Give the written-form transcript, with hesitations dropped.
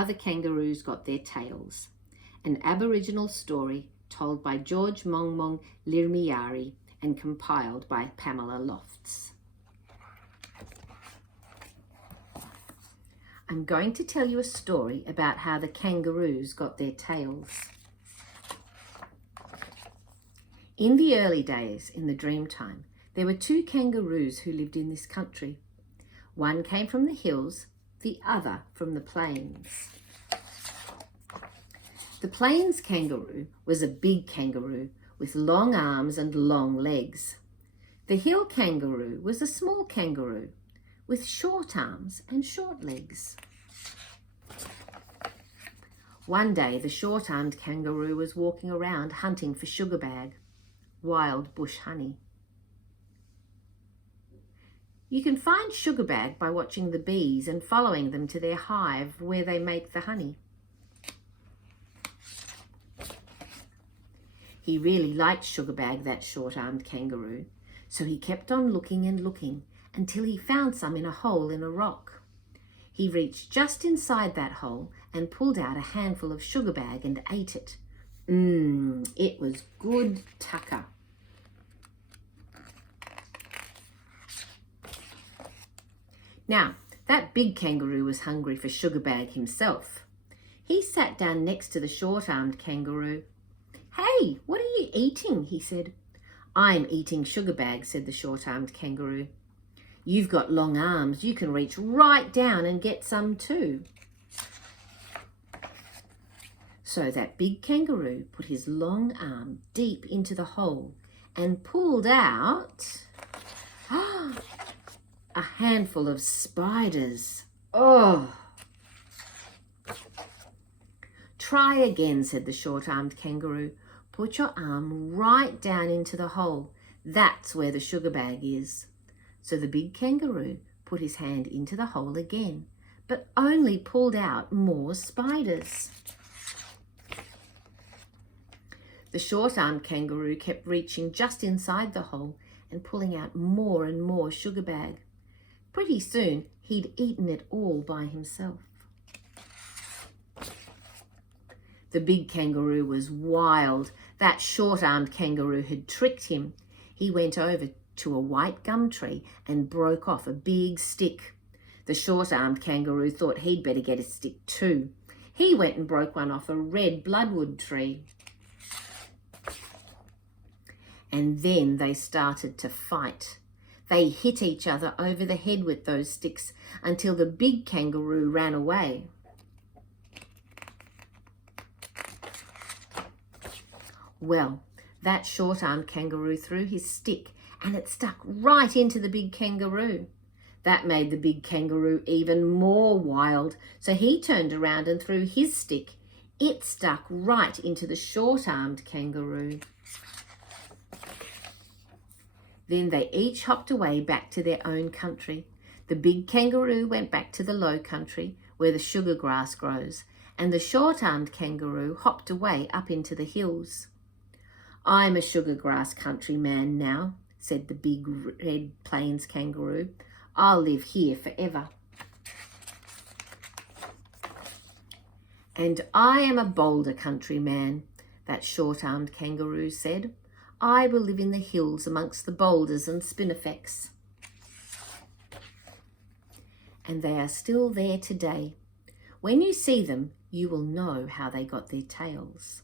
How the Kangaroos Got Their Tails, an Aboriginal story told by George Mung Lirrmiyarri and compiled by Pamela Lofts. I'm going to tell you a story about how the kangaroos got their tails. In the early days, in the dream time, there were two kangaroos who lived in this country. One came from the hills, the other from the plains. The plains kangaroo was a big kangaroo with long arms and long legs. The hill kangaroo was a small kangaroo with short arms and short legs. One day, the short-armed kangaroo was walking around hunting for sugarbag, wild bush honey. You can find sugarbag by watching the bees and following them to their hive where they make the honey. He really liked sugarbag, that short-armed kangaroo, so he kept on looking and looking until he found some in a hole in a rock. He reached just inside that hole and pulled out a handful of sugarbag and ate it. It was good tucker. Now, that big kangaroo was hungry for sugarbag himself. He sat down next to the short-armed kangaroo. "Hey, what are you eating?" he said. "I'm eating sugarbag," said the short-armed kangaroo. "You've got long arms. You can reach right down and get some too." So that big kangaroo put his long arm deep into the hole and pulled out a handful of spiders. Oh! "Try again," said the short-armed kangaroo. "Put your arm right down into the hole. That's where the sugarbag is." So the big kangaroo put his hand into the hole again, but only pulled out more spiders. The short-armed kangaroo kept reaching just inside the hole and pulling out more and more sugarbag. Pretty soon, he'd eaten it all by himself. The big kangaroo was wild. That short-armed kangaroo had tricked him. He went over to a white gum tree and broke off a big stick. The short-armed kangaroo thought he'd better get a stick too. He went and broke one off a red bloodwood tree. And then they started to fight. They hit each other over the head with those sticks until the big kangaroo ran away. Well, that short-armed kangaroo threw his stick and it stuck right into the big kangaroo. That made the big kangaroo even more wild, so he turned around and threw his stick. It stuck right into the short-armed kangaroo. Then they each hopped away back to their own country. The big kangaroo went back to the low country where the sugar grass grows, and the short-armed kangaroo hopped away up into the hills. "I'm a sugar grass country man now," said the big red plains kangaroo. "I'll live here forever." "And I am a boulder country man," that short-armed kangaroo said. "I will live in the hills amongst the boulders and spinifex." And they are still there today. When you see them, you will know how they got their tails.